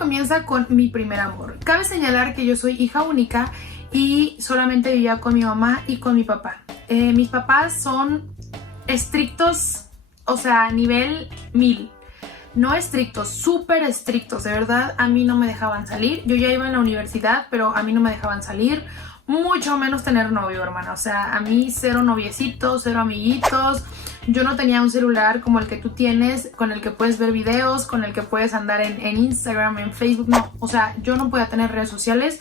comienza con mi primer amor. Cabe señalar que yo soy hija única y solamente vivía con mi mamá y con mi papá. Mis papás son estrictos, o sea, nivel 1000. No estrictos, súper estrictos, de verdad. A mí no me dejaban salir. Yo ya iba en la universidad, pero a mí no me dejaban salir. Mucho menos tener novio, hermana. O sea, a mí cero noviecitos, cero amiguitos. Yo no tenía un celular como el que tú tienes, con el que puedes ver videos, con el que puedes andar en Instagram, en Facebook. No, o sea, yo no podía tener redes sociales.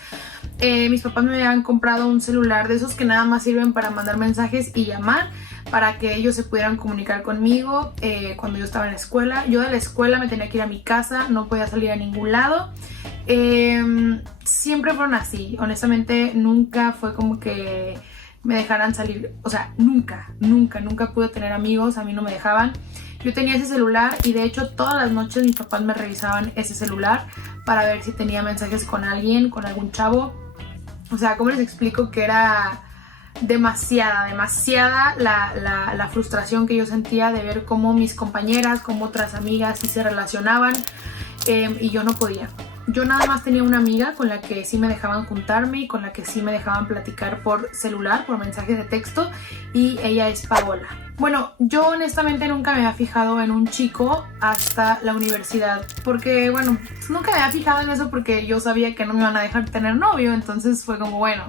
Mis papás me habían comprado un celular de esos que nada más sirven para mandar mensajes y llamar, para que ellos se pudieran comunicar conmigo cuando yo estaba en la escuela. Yo de la escuela me tenía que ir a mi casa, no podía salir a ningún lado. Siempre fueron así. Honestamente, nunca fue como que me dejaran salir. O sea, nunca pude tener amigos, a mí no me dejaban. Yo tenía ese celular y de hecho todas las noches mis papás me revisaban ese celular para ver si tenía mensajes con alguien, con algún chavo. O sea, ¿cómo les explico que era demasiada la frustración que yo sentía de ver cómo mis compañeras, cómo otras amigas sí se relacionaban y yo no podía? Yo nada más tenía una amiga con la que sí me dejaban juntarme y con la que sí me dejaban platicar por celular, por mensajes de texto, y ella es Paola. Bueno, yo honestamente nunca me había fijado en un chico hasta la universidad, porque bueno, nunca me había fijado en eso porque yo sabía que no me iban a dejar tener novio, entonces fue como bueno,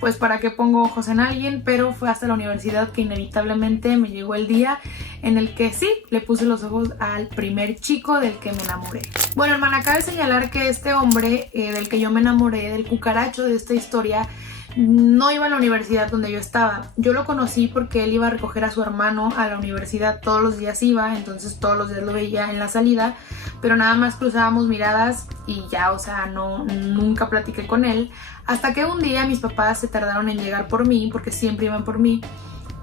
pues para qué pongo ojos en alguien. Pero fue hasta la universidad que inevitablemente me llegó el día en el que sí, le puse los ojos al primer chico del que me enamoré. Bueno, hermana, cabe señalar que este hombre del que yo me enamoré, del cucaracho de esta historia, no iba a la universidad donde yo estaba. Yo lo conocí porque él iba a recoger a su hermano a la universidad, todos los días iba, entonces todos los días lo veía en la salida, pero nada más cruzábamos miradas y ya, o sea, nunca platiqué con él, hasta que un día mis papás se tardaron en llegar por mí, porque siempre iban por mí,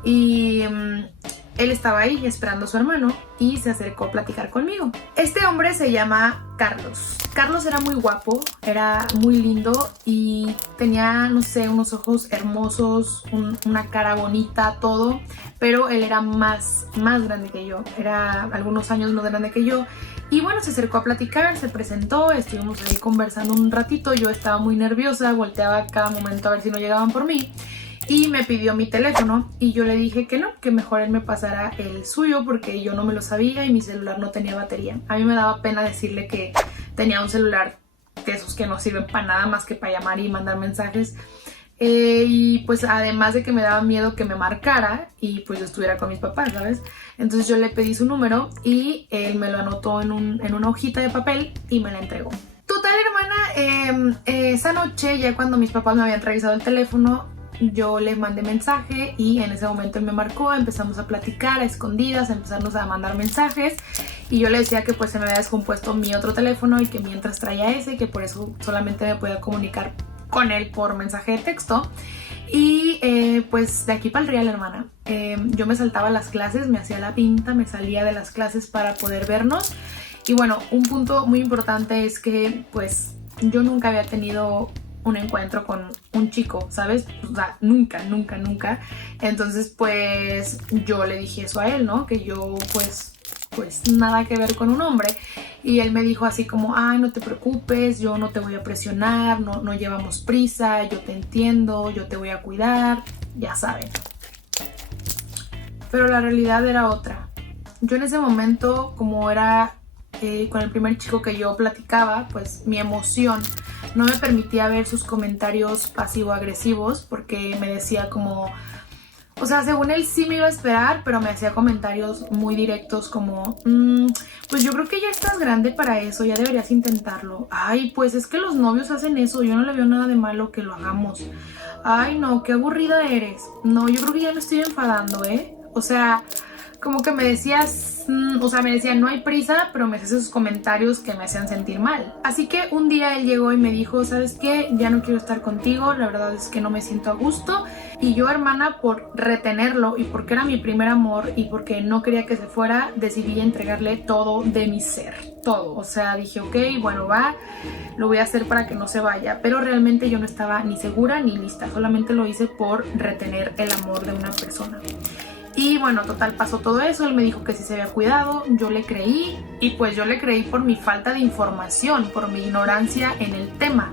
y él estaba ahí esperando a su hermano y se acercó a platicar conmigo. Este hombre se llama Carlos. Carlos era muy guapo, era muy lindo y tenía, no sé, unos ojos hermosos, una cara bonita, todo, pero él era más grande que yo, era algunos años más grande que yo. Y bueno, se acercó a platicar, se presentó, estuvimos ahí conversando un ratito. Yo estaba muy nerviosa, volteaba cada momento a ver si no llegaban por mí. Y me pidió mi teléfono y yo le dije que no, que mejor él me pasara el suyo porque yo no me lo sabía y mi celular no tenía batería. A mí me daba pena decirle que tenía un celular de esos que no sirven para nada más que para llamar y mandar mensajes. Y pues además de que me daba miedo que me marcara y pues yo estuviera con mis papás, ¿sabes? Entonces yo le pedí su número y él me lo anotó en una hojita de papel y me la entregó. Total, hermana, esa noche, ya cuando mis papás me habían revisado el teléfono, yo le mandé mensaje y en ese momento él me marcó, empezamos a platicar a escondidas, empezamos a mandar mensajes y yo le decía que pues se me había descompuesto mi otro teléfono y que mientras traía ese, que por eso solamente me podía comunicar con él por mensaje de texto. Y pues de aquí para el real, hermana, yo me saltaba las clases, me hacía la pinta, me salía de las clases para poder vernos. Y bueno, un punto muy importante es que pues yo nunca había tenido un encuentro con un chico, ¿sabes? O sea, nunca. Entonces pues yo le dije eso a él, ¿no? Que yo pues nada que ver con un hombre. Y él me dijo así como, ay, no te preocupes, yo no te voy a presionar, no llevamos prisa, yo te entiendo, yo te voy a cuidar, ya saben. Pero la realidad era otra. Yo en ese momento, como era con el primer chico que yo platicaba, pues mi emoción no me permitía ver sus comentarios pasivo-agresivos, porque me decía como, o sea, según él sí me iba a esperar, pero me hacía comentarios muy directos como, pues yo creo que ya estás grande para eso, ya deberías intentarlo. Ay, pues es que los novios hacen eso, yo no le veo nada de malo que lo hagamos. Ay, no, qué aburrida eres. No, yo creo que ya me estoy enfadando, ¿eh? O sea, como que me decías, me decía no hay prisa, pero me hacías esos comentarios que me hacían sentir mal. Así que un día él llegó y me dijo, ¿sabes qué? Ya no quiero estar contigo, la verdad es que no me siento a gusto. Y yo, hermana, por retenerlo y porque era mi primer amor y porque no quería que se fuera, decidí entregarle todo de mi ser, todo. O sea, dije, ok, bueno, va, lo voy a hacer para que no se vaya. Pero realmente yo no estaba ni segura ni lista, solamente lo hice por retener el amor de una persona. Y bueno, total, pasó todo eso, él me dijo que sí se había cuidado, yo le creí, y pues yo le creí por mi falta de información, por mi ignorancia en el tema,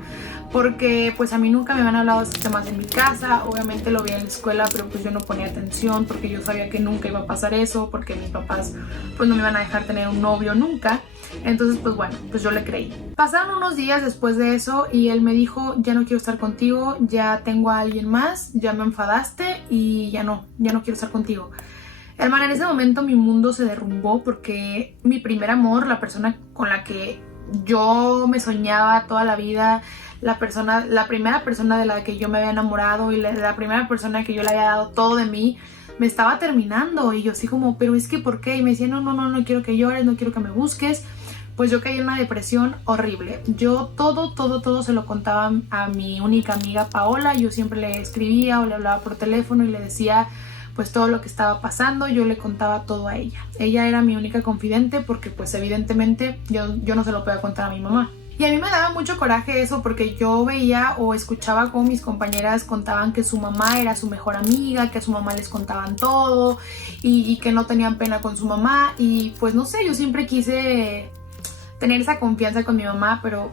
porque pues a mí nunca me habían hablado de estos temas en mi casa. Obviamente lo vi en la escuela, pero pues yo no ponía atención porque yo sabía que nunca iba a pasar eso, porque mis papás pues no me iban a dejar tener un novio nunca. Entonces pues bueno, pues yo le creí. Pasaron unos días después de eso y él me dijo: ya no quiero estar contigo, ya tengo a alguien más, ya me enfadaste y ya no quiero estar contigo. Hermana, en ese momento mi mundo se derrumbó porque mi primer amor, la persona con la que yo me soñaba toda la vida, la primera persona de la que yo me había enamorado y la primera persona que yo le había dado todo de mí, me estaba terminando. Y yo así como, pero es que ¿por qué? Y me decía, no quiero que llores, no quiero que me busques. Pues yo caí en una depresión horrible. Yo todo se lo contaba a mi única amiga Paola. Yo siempre le escribía o le hablaba por teléfono y le decía pues todo lo que estaba pasando. Yo le contaba todo a ella. Ella era mi única confidente porque pues evidentemente yo no se lo podía contar a mi mamá. Y a mí me daba mucho coraje eso porque yo veía o escuchaba cómo mis compañeras contaban que su mamá era su mejor amiga, que a su mamá les contaban todo y que no tenían pena con su mamá. Y pues no sé, yo siempre quise tener esa confianza con mi mamá, pero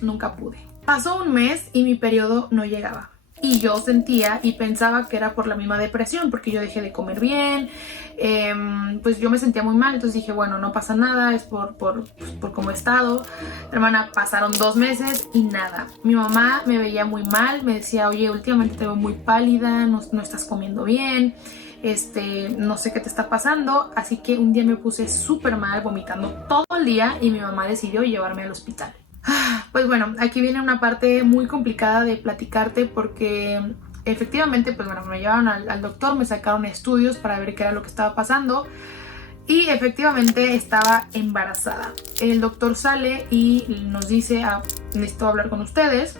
nunca pude. Pasó un mes y mi periodo no llegaba. Y yo sentía y pensaba que era por la misma depresión, porque yo dejé de comer bien, pues yo me sentía muy mal. Entonces dije, bueno, no pasa nada, es por cómo he estado. Hermana, pasaron 2 meses y nada. Mi mamá me veía muy mal, me decía, oye, últimamente te veo muy pálida, no estás comiendo bien, no sé qué te está pasando. Así que un día me puse súper mal, vomitando todo el día, y mi mamá decidió llevarme al hospital. Pues bueno, aquí viene una parte muy complicada de platicarte porque efectivamente, pues bueno, me llevaron al doctor, me sacaron estudios para ver qué era lo que estaba pasando y efectivamente estaba embarazada. El doctor sale y nos dice, necesito hablar con ustedes,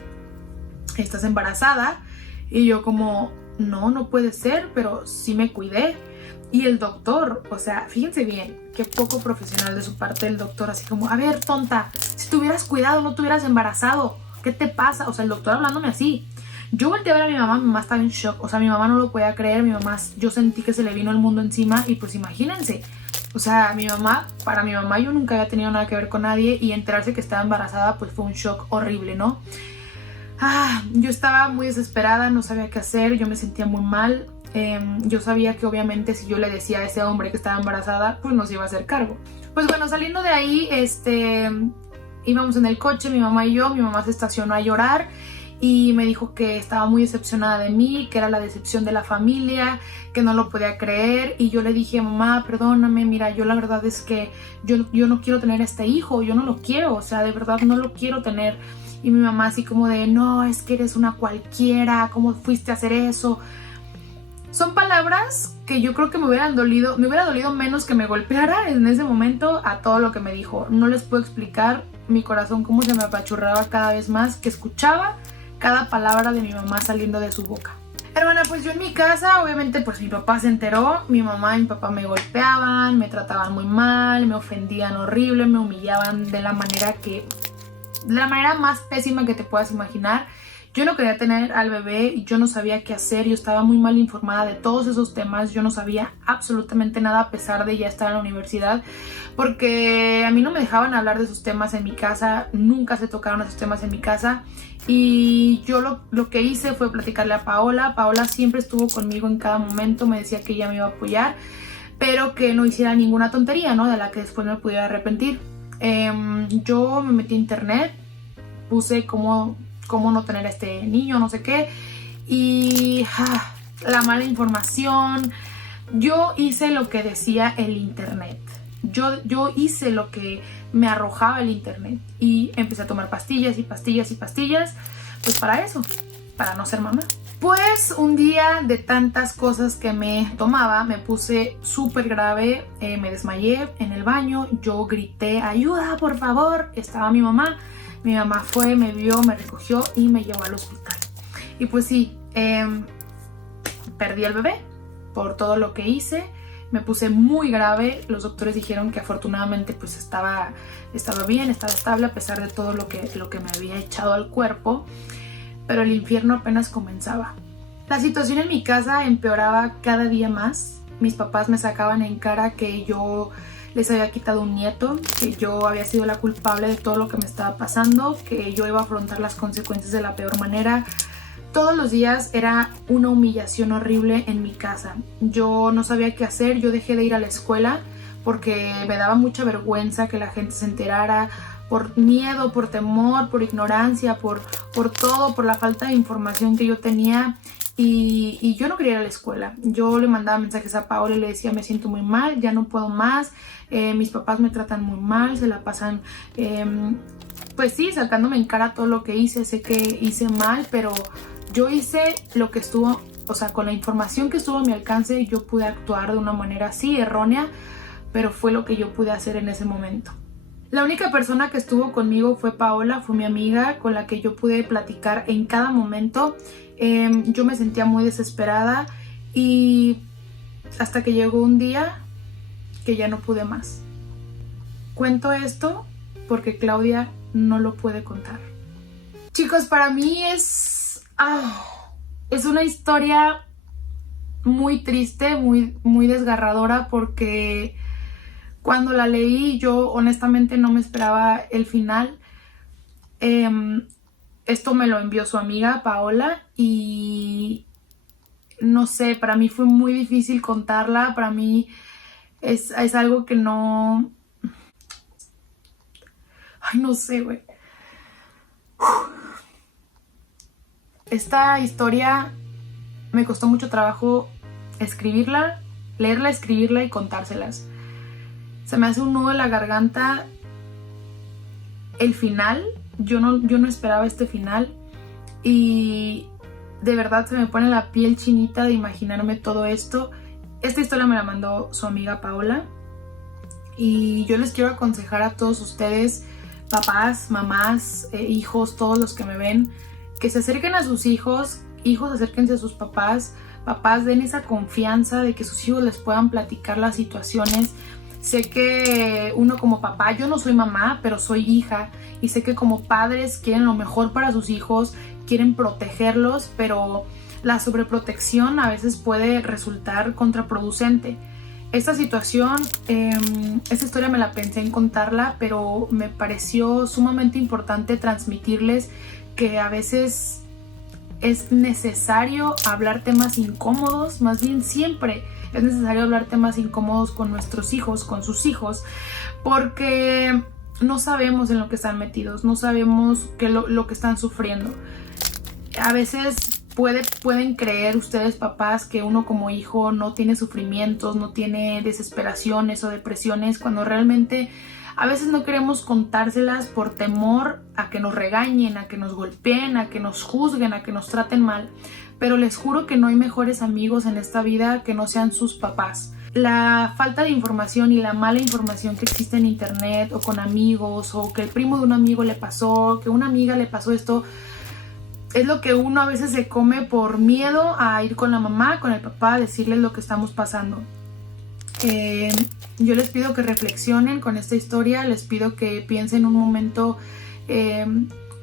estás embarazada. Y yo como, no puede ser, pero sí me cuidé. Y el doctor, o sea, fíjense bien, qué poco profesional de su parte el doctor, así como, a ver, tonta, si te hubieras cuidado, no te hubieras embarazado, ¿qué te pasa? O sea, el doctor hablándome así. Yo volteé a ver a mi mamá estaba en shock, o sea, mi mamá no lo podía creer, mi mamá, yo sentí que se le vino el mundo encima y pues imagínense, o sea, para mi mamá yo nunca había tenido nada que ver con nadie y enterarse que estaba embarazada pues fue un shock horrible, ¿no? Yo estaba muy desesperada, no sabía qué hacer, yo me sentía muy mal. Yo sabía que obviamente si yo le decía a ese hombre que estaba embarazada, pues nos iba a hacer cargo. Pues bueno, saliendo de ahí, íbamos en el coche, mi mamá y yo. Mi mamá se estacionó a llorar y me dijo que estaba muy decepcionada de mí, que era la decepción de la familia, que no lo podía creer. Y yo le dije, mamá, perdóname, mira, yo la verdad es que yo no quiero tener este hijo, yo no lo quiero, o sea, de verdad no lo quiero tener. Y mi mamá así como de, no, es que eres una cualquiera, ¿cómo fuiste a hacer eso? Son palabras que yo creo que me hubiera dolido menos que me golpeara en ese momento a todo lo que me dijo. No les puedo explicar mi corazón cómo se me apachurraba cada vez más que escuchaba cada palabra de mi mamá saliendo de su boca. Hermana, pues yo en mi casa, obviamente pues mi papá se enteró, mi mamá y mi papá me golpeaban, me trataban muy mal, me ofendían horrible, me humillaban de la manera más pésima que te puedas imaginar. Yo no quería tener al bebé y yo no sabía qué hacer, yo estaba muy mal informada de todos esos temas, yo no sabía absolutamente nada a pesar de ya estar en la universidad, porque a mí no me dejaban hablar de esos temas en mi casa, nunca se tocaron esos temas en mi casa. Y yo lo que hice fue platicarle a Paola. Paola siempre estuvo conmigo en cada momento, me decía que ella me iba a apoyar, pero que no hiciera ninguna tontería, ¿no? De la que después me pudiera arrepentir. Yo me metí a internet, puse cómo no tener a este niño, no sé qué, y la mala información. Yo hice lo que decía el internet, yo hice lo que me arrojaba el internet y empecé a tomar pastillas y pastillas y pastillas, pues para eso, para no ser mamá. Pues un día de tantas cosas que me tomaba, me puse súper grave, me desmayé en el baño, yo grité, ayuda, por favor, estaba mi mamá. Mi mamá fue, me vio, me recogió y me llevó al hospital. Y pues sí, perdí al bebé por todo lo que hice. Me puse muy grave. Los doctores dijeron que afortunadamente pues estaba bien, estaba estable a pesar de todo lo que me había echado al cuerpo. Pero el infierno apenas comenzaba. La situación en mi casa empeoraba cada día más. mis papás me sacaban en cara que yo les había quitado un nieto, que yo había sido la culpable de todo lo que me estaba pasando, que yo iba a afrontar las consecuencias de la peor manera. Todos los días era una humillación horrible en mi casa. Yo no sabía qué hacer, yo dejé de ir a la escuela porque me daba mucha vergüenza que la gente se enterara, por miedo, por temor, por ignorancia, por todo, por la falta de información que yo tenía. Y yo no quería ir a la escuela. Yo le mandaba mensajes a Paola y le decía: me siento muy mal, ya no puedo más, mis papás me tratan muy mal, se la pasan, pues sí, sacándome en cara todo lo que hice. Sé que hice mal, pero yo hice lo que estuvo, o sea, con la información que estuvo a mi alcance, yo pude actuar de una manera así, errónea, pero fue lo que yo pude hacer en ese momento. La única persona que estuvo conmigo fue Paola, fue mi amiga con la que yo pude platicar en cada momento. Yo me sentía muy desesperada y hasta que llegó un día que ya no pude más. Cuento esto porque Claudia no lo puede contar. Chicos, para mí es una historia muy triste, muy desgarradora, porque cuando la leí yo honestamente no me esperaba el final. Esto me lo envió su amiga Paola y no sé, para mí fue muy difícil contarla. Para mí es algo que no... Ay, no sé, güey. Esta historia me costó mucho trabajo escribirla, leerla, escribirla y contárselas. Se me hace un nudo en la garganta el final. Yo no esperaba este final y de verdad se me pone la piel chinita de imaginarme todo esto. Esta historia me la mandó su amiga Paola y yo les quiero aconsejar a todos ustedes, papás, mamás, hijos, todos los que me ven, que se acerquen a sus hijos, acérquense a sus papás, papás den esa confianza de que sus hijos les puedan platicar las situaciones. Sé que uno como papá, yo no soy mamá, pero soy hija, y sé que como padres quieren lo mejor para sus hijos, quieren protegerlos, pero la sobreprotección a veces puede resultar contraproducente. Esta situación, esta historia me la pensé en contarla, pero me pareció sumamente importante transmitirles que a veces es necesario hablar temas incómodos, más bien siempre es necesario hablar temas incómodos con nuestros hijos, con sus hijos, porque no sabemos en lo que están metidos, no sabemos lo que están sufriendo. A veces pueden creer ustedes, papás, que uno como hijo no tiene sufrimientos, no tiene desesperaciones o depresiones, cuando realmente a veces no queremos contárselas por temor a que nos regañen, a que nos golpeen, a que nos juzguen, a que nos traten mal. Pero les juro que no hay mejores amigos en esta vida que no sean sus papás. La falta de información y la mala información que existe en internet o con amigos, o que el primo de un amigo le pasó, que una amiga le pasó esto, es lo que uno a veces se come por miedo a ir con la mamá, con el papá, a decirles lo que estamos pasando. Yo les pido que reflexionen con esta historia, les pido que piensen un momento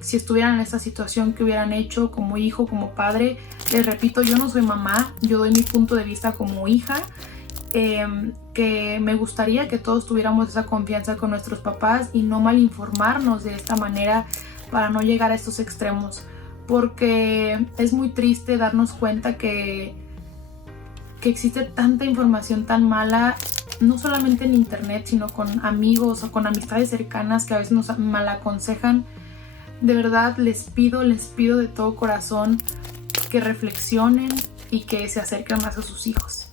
si estuvieran en esta situación, que hubieran hecho como hijo, como padre. Les repito, yo no soy mamá, yo doy mi punto de vista como hija, que me gustaría que todos tuviéramos esa confianza con nuestros papás y no malinformarnos de esta manera para no llegar a estos extremos, porque es muy triste darnos cuenta que existe tanta información tan mala, no solamente en internet, sino con amigos o con amistades cercanas que a veces nos malaconsejan. De verdad les pido de todo corazón que reflexionen y que se acerquen más a sus hijos.